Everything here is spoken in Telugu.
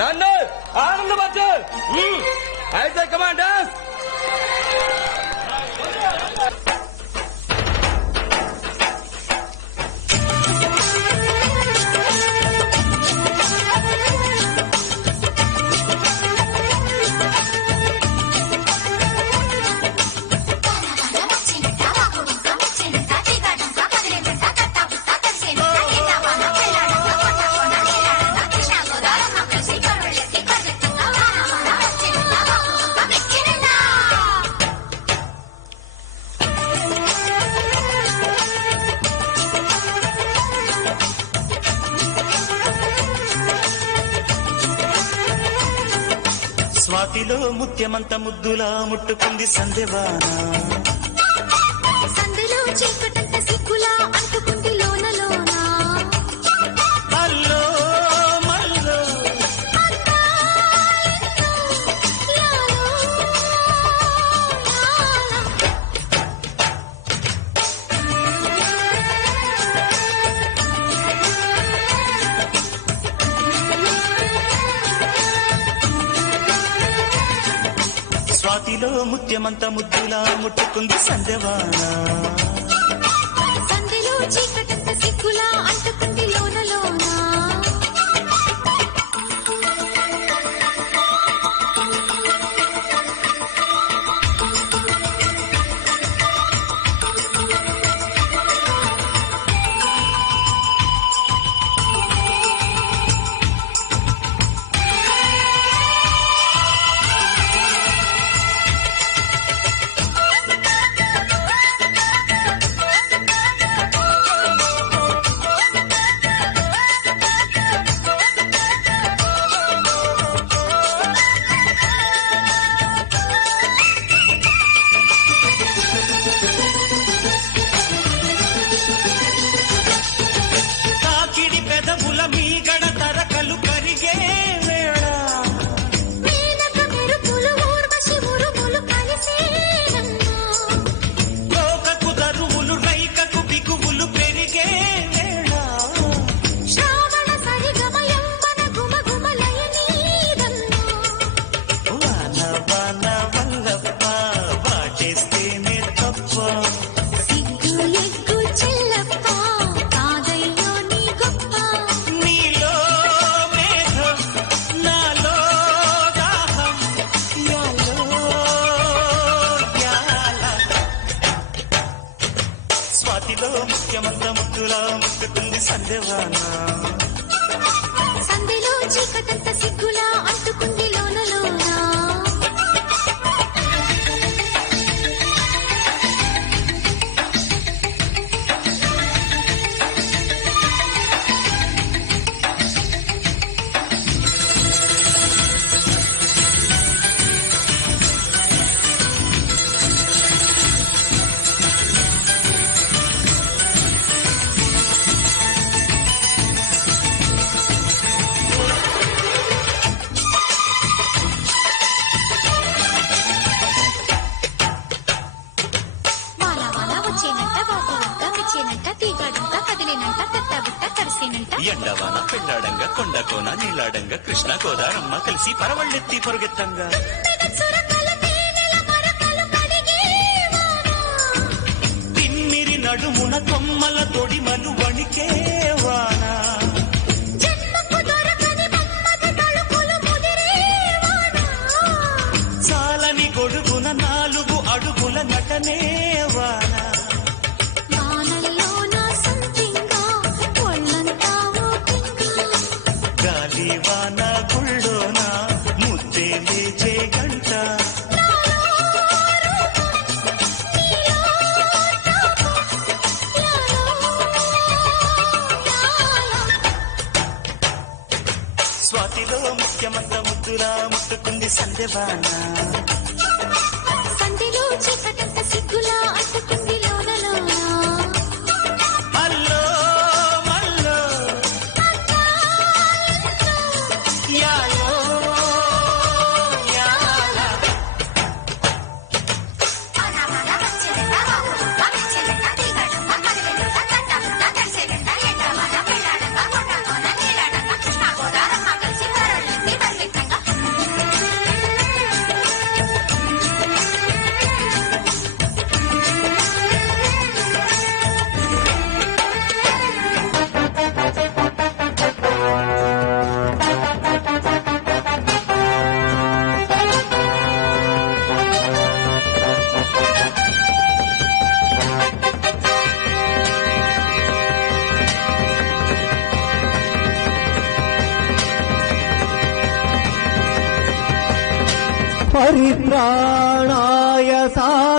నన్ను ఆనందపరచు. అయితే కమాండర్స్ స్వాతిలో ముత్యమంత ముద్దులా ముట్టుకుంది సందెవాన. సందెలో చీకటంత సిగ్గులా అంటుకుంది లోన లోన. అల్లో మల్లో స్వాతిలో ముత్యమంత ముద్దులా ముట్టుకుంది సందెవాన. సందెలో చీకటంత సిగ్గులా అంటుకుంది లోన లోన. తాకిడి పెదవుల మీగడ తరకలు కరిగే వేళ. మేనక మెరుపులు ఊర్వశి ఉరుములు కలిసేనమ్మా. లోకకు దరువులు రైకకు బిగువులు పెరిగే వేళ. శ్రావణ సరిగమ యవ్వన గుమగుమలయ నీదమ్మా. వాన వాన వల్లప్ప వాటేస్తేనే తప్ప. సిగ్గు ఎగ్గు చెల్లప్ప కాదయ్యో నీ గొప్ప. నీలో మేఘం నాలో దాహం యాలో యాల. స్వాతిలో ముఖ్యమంత ముద్దులా ముట్టుకుంది సందెవాన. సందెలో చీకటంత సిగ్గులా అంటుకుంది లోన లోన. వాన వాన వచ్చేనంట వాపు వంక మెచ్చేనంట తీగాడంక కదిలేనంట తట్టబుట్ట తడిసేనంట. ఎండవాన పెళ్ళాడంగా కొండ కోన నీలాడంగా కృష్ణ గోదారమ్మ కలిసి పరవళ్ళెత్తి పొరుగెత్తంగా. తుమ్మెద చురకల తేనెల మరకలు కడిగే వాన. తిమ్మిరి నడుమున కొమ్మల తొడిమలు వణికే వాన. జన్మకు దొరకని మన్మథ తళుకులు ముదిరే వాన. చాలని గొడుగున 4 అడుగుల నటనే వాన. వానల్లో నా సొంతింగా ఒళ్ళంతా ఊపింగా. గాలి వాన గుళ్ళోన ముద్దే లేచే గంట. స్వాతిలో ముఖ్యమంత ముద్దులా ముట్టుకుంది సందెవాన. సందెలో చీకటంత సిగ్గులా అంటుకుంది లోన లోన. అల్లో మల్లో యాలో యాల. కృష్ణ గోదారమ్మ కలిసి పరిత్రాణాయ